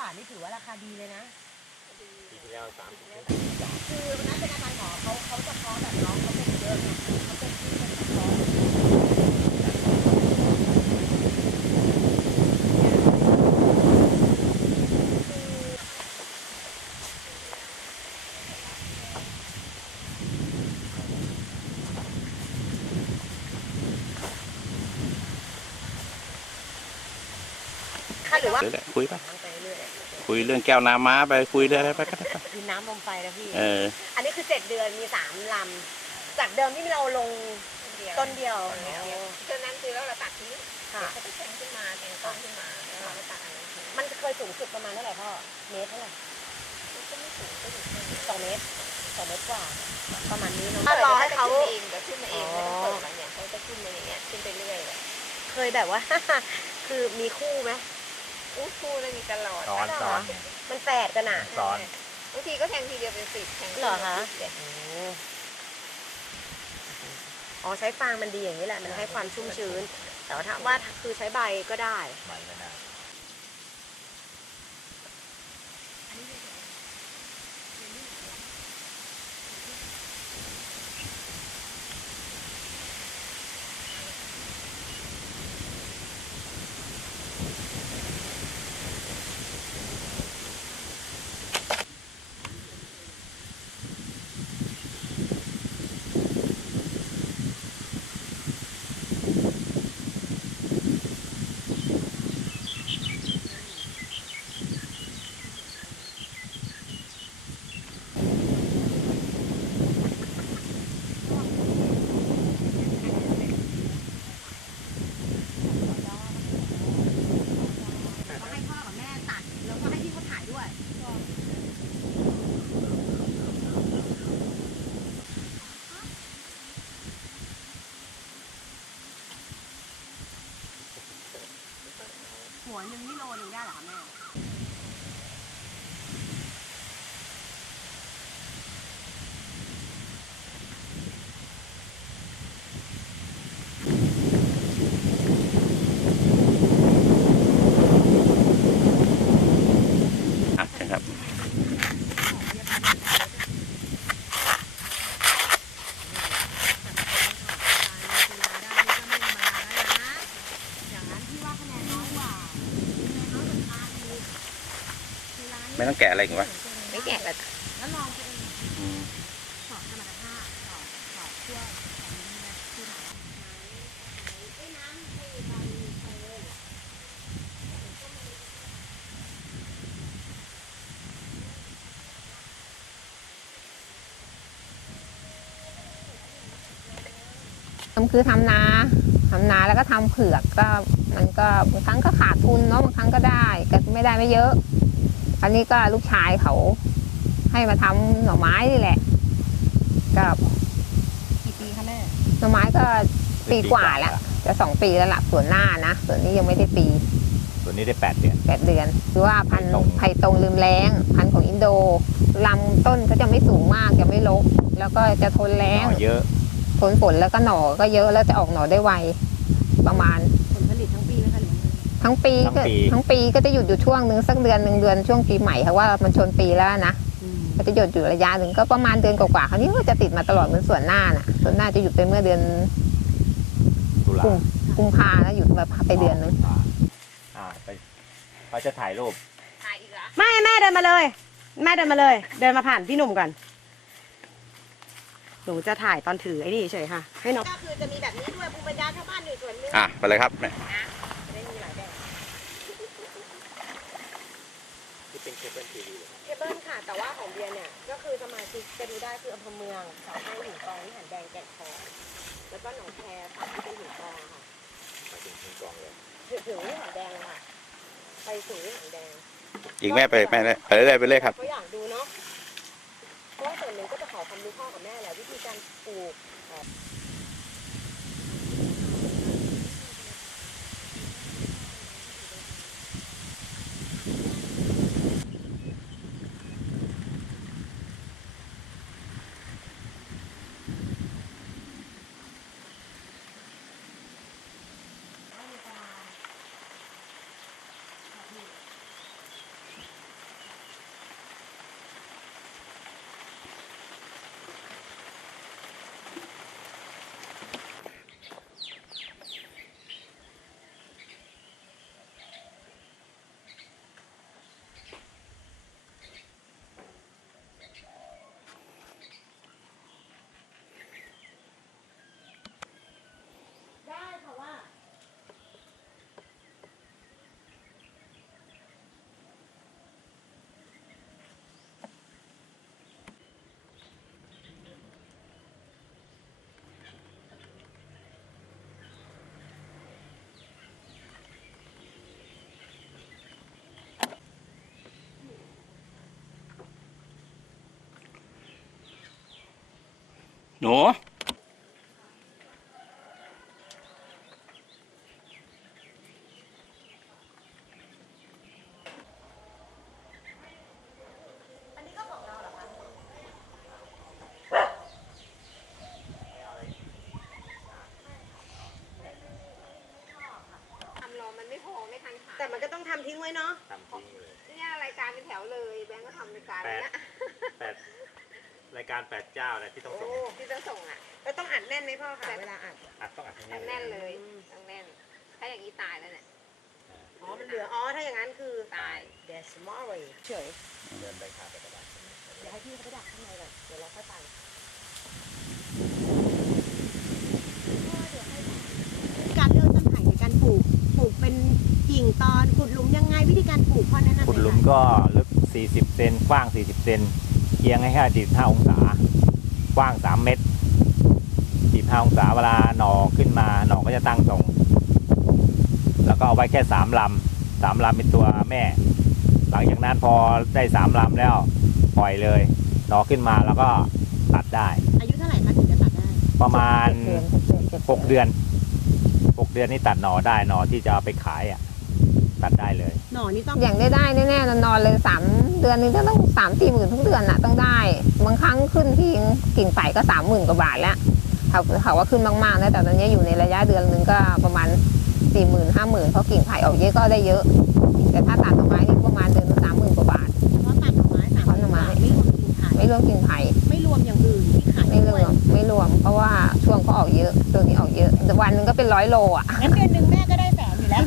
บาทนี่ถือว่าราคาดีเลยนะ ปีที่แล้วสามสิบคือวันนั้นเป็นอาจารย์หมอเขาเขาจะเพาะแบบน้องเขาเป็นเยอะไงเขาเป็นที่เป็นเฉพาะค่ะหรือว่า เดี๋ยวแหละคุยไปไปเรื่อย คุยเรื่องแก้วน้ำม้าไปคุยเรื่องอะไรไปก็ได้ไปๆกินน้ำลมไฟนะพี่ เออ อันนี้คือเจ็ดเดือนมีสามลำ จากเดิมที่เราลงต้นเดียวต้นเดียวต้นนั้นคือแล้วเราตัดทิ้งค่ะเขาจะแทงขึ้นมาแทงต้นขึ้นมาแล้วเราก็ตัดอันนั้นทิ้งมันเคยสูงสุดประมาณเท่าไหร่พ่อ เมตรเท่าไหร่มันก็ไม่สูงก็อยู่แค่นี้สองเมตรสองเมตรกว่า ประมาณนี้เนาะถ้ารรออให้ให้เขาเขาเองเดี๋ยวขึ้นมาเองไม่ต้องเปิดมันเนี่ยเขาจะขึ้นมาอย่างเงี้ยขึ้นไปเรื่อยเลยเคยแบบว่า คือมีคู่ไหม อู้คู่แล้วมีตลอด ซ้อนซ้อนมันแฝดกันอะซ้อนบางทีก็แทงทีเดียวเป็นสิบแทงเหรอคะเด็ดอ๋อใช้ฟางมันดีอย่างนี้แหละ มันให้ความชุ่มชื้น แต่ว่าถ้าว่าคือใช้ใบก็ได้ใหม่ก็ได้ ก็ให้พ่อกับแม่ตัด แล้วก็ให้พี่เขาถ่ายด้วย หัวหนึ่งนี่โลหนึ่งได้เหรอคะแม่ อะเชิญครับ อย่างนั้นพี่ว่าคะแนนน้อยกว่าคะแนนน้อยกว่าทางอีกคือร้าน ไม่ ต้องแกะอะไรกันวะไม่แก่แบบแล้วลองไปเองอืมสอบธรรมดาภาพสอบสอบทั่วของนี้นะที่ถามไอ้น้ำไอ้ใบเตยทำคือทำนาทำนาแล้วก็ทำเผือกก็มันก็บางครั้งก็ขาดทุนเนาะบางครั้งก็ได้ก็ไม่ได้ไม่เยอะค ราวนี้ก็ลูกชายเขาให้มาทำหน่อไม้นี่แหละกับกี่ปีคะแม่หน่อไม้ก็ปีกว่าแล้วจะสองปีแล้วล่ะส่วนหน้านะส่วนนี้ยังไม่ได้ปีตัวนี้ได้แปดเดือนแปดเดือนคือว่าพันธุ์ไผ่ตรงไผ่ตรงลืมแรงพันธุ์ของอินโดลำต้นเขาจะไม่สูงมากจะไม่ลกแล้วก็จะทนแรหงน่อเยอะ ทนฝนแล้วก็หน่อก็เยอะแล้วจะออกหน่อได้ไวประมาณ หรือยังไงทั้งปีก็ทั้งปีก็จะหยุดอยู่ช่วงหนึ่งสักเดือนหนึ่งเดือนช่วงปีใหม่ค่ะว่ามันชนปีแล้วนะก็จะหยุดอยู่ระยะหนึ่งก็ประมาณเดือนกว่าๆคราวนี้ก็จะติดมาตลอดเหมือนส่วนหน้าน่ะ ส่วนหน้าจะหยุดไปเมื่อเดือนตุลากุมกุมภาแล้วหยุดมาไปเดือนหนึงอ่าไปเขาจะถ่ายรูปถ่ายอีกเหรอไม่แม่เดินมาเลย แม่เดินมาเลย เดินมาผ่านพี่หนุ่มก่อน หนูจะถ่ายตอนถือไอ้นี่เฉยค่ะ ให้น้อง ก็คือจะมีแบบนี้ด้วยภูมิปัญญาชาวบ้านอยู่ส่วนหนึงอะไปเลยครับแม่ได้มีหลายแบบ ที่ เบิลทีวีเคเบิลค่ะ แต่ว่าของเบียร์เนี่ย ก็คือสมาชิกจะดูได้คืออำเภอเมืองเสาให้หินกองวิหารแดงแก่นคองแล้วก็หนองแคค่ะที่เป็นหินกองค่ะไปถึงถึงกองเลยถึงถึงวิหารแดงค่ะ ไปสู่วิหารแดงอีกแม่ไปแม่เลยไปเรื่อยๆไปเรื่อยครับก็อยากดูเนาะเพราะว่าส่วนหนึ่งก็จะขอความรู้พ่อกับแม่แหละวิธีการปลูก หนูทำรอมันไม่พอไม่ทันขายแต่มันก็ต้องทำทิ้งไว้เนาะทำทิ้งเลยเนี่ยรายการเป็นแถวเลย แบงก์ก็ทำรายการแปดเนี้ยแปด รายการแปดเจ้านะที่ต้องส่งที่ต้องส่งอะแล้วต้องอัดแน่นไหมพ่อคะเวลาอัดอัดต้องอัดให้ต้องแน่แน่นนเลยต้องแน่น ถ้าอย่างนี้ตายแล้วเนี่ยอ๋อมันเหลืออ๋อถ้าอย่างนั้นคือ ตายเดสมอลเลยเฉยเดินไปขาดไปก็ได้เดี๋ยวให้พี่เขาไปดักข้างในก่อนเดี๋ยวเราค่อยไปการเลือกต้นไผ่ในการปลูกปลูกเป็นกิ่งตอนขุดหลุมยังไงวิธีการปลูกพ่อแนะนำขุดหลุมก็ลึก 40 เซนกว้าง 40 เซนเอียงให้55องศา กว้าง 3 เมตร45องศาเวลาหน่อขึ้นมาหน่อก็จะตั้งตรง แล้วก็เอาไว้แค่ 3ลำ3ลำเป็นตัวแม่ หลังจากนั้นพอได้ 3ลำแล้วปล่อยเลยหน่อขึ้นมาแล้วก็ตัดได้ อายุเท่าไหร่คะถึงจะตัดได้ ประมาณเดือนเจ็ด6เดือน 6 เดือนนี่ตัดหน่อได้หน่อที่จะเอาไปขายอะ ตัดได้เลย หน่อนี่ต้องอย่างได้ได้แน่ๆนอนๆเลยสามเดือนนึงก็ต้องสามสี่หมื่นทุกเดือนน่ะต้องได้ บางครั้งขึ้นที่กิ่งไผ่ก็สามหมื่นกว่าบาทแล้วเขาเขาว่าขึ้นมากๆนะแต่ตอนนี้อยู่ในระยะเดือนนึงก็ประมาณสี่หมื่นห้าหมื่นเพราะกิ่งไผ่ออกเยอะก็ได้เยอะ แต่ถ้าตัดดอกไม้นี่ประมาณเดือนละสามหมื่นกว่าบาทเฉพาะตัดหน่อไม้สามเพราะหน่อไม้ไม่รวมกิ่งไผ่ไม่รวมกิ่งไผ่ไม่รวมอย่างอื่นที่ขายไม่รด้ววยมไม่รวม เพราะว่าช่วงเขาออกเยอะช่วงนี้ออกเยอะวันหนึงก็เป็นร้อยโลอะงั้นเดือนหนึ่งแม่ก็ได้แสนอยู่แล้ว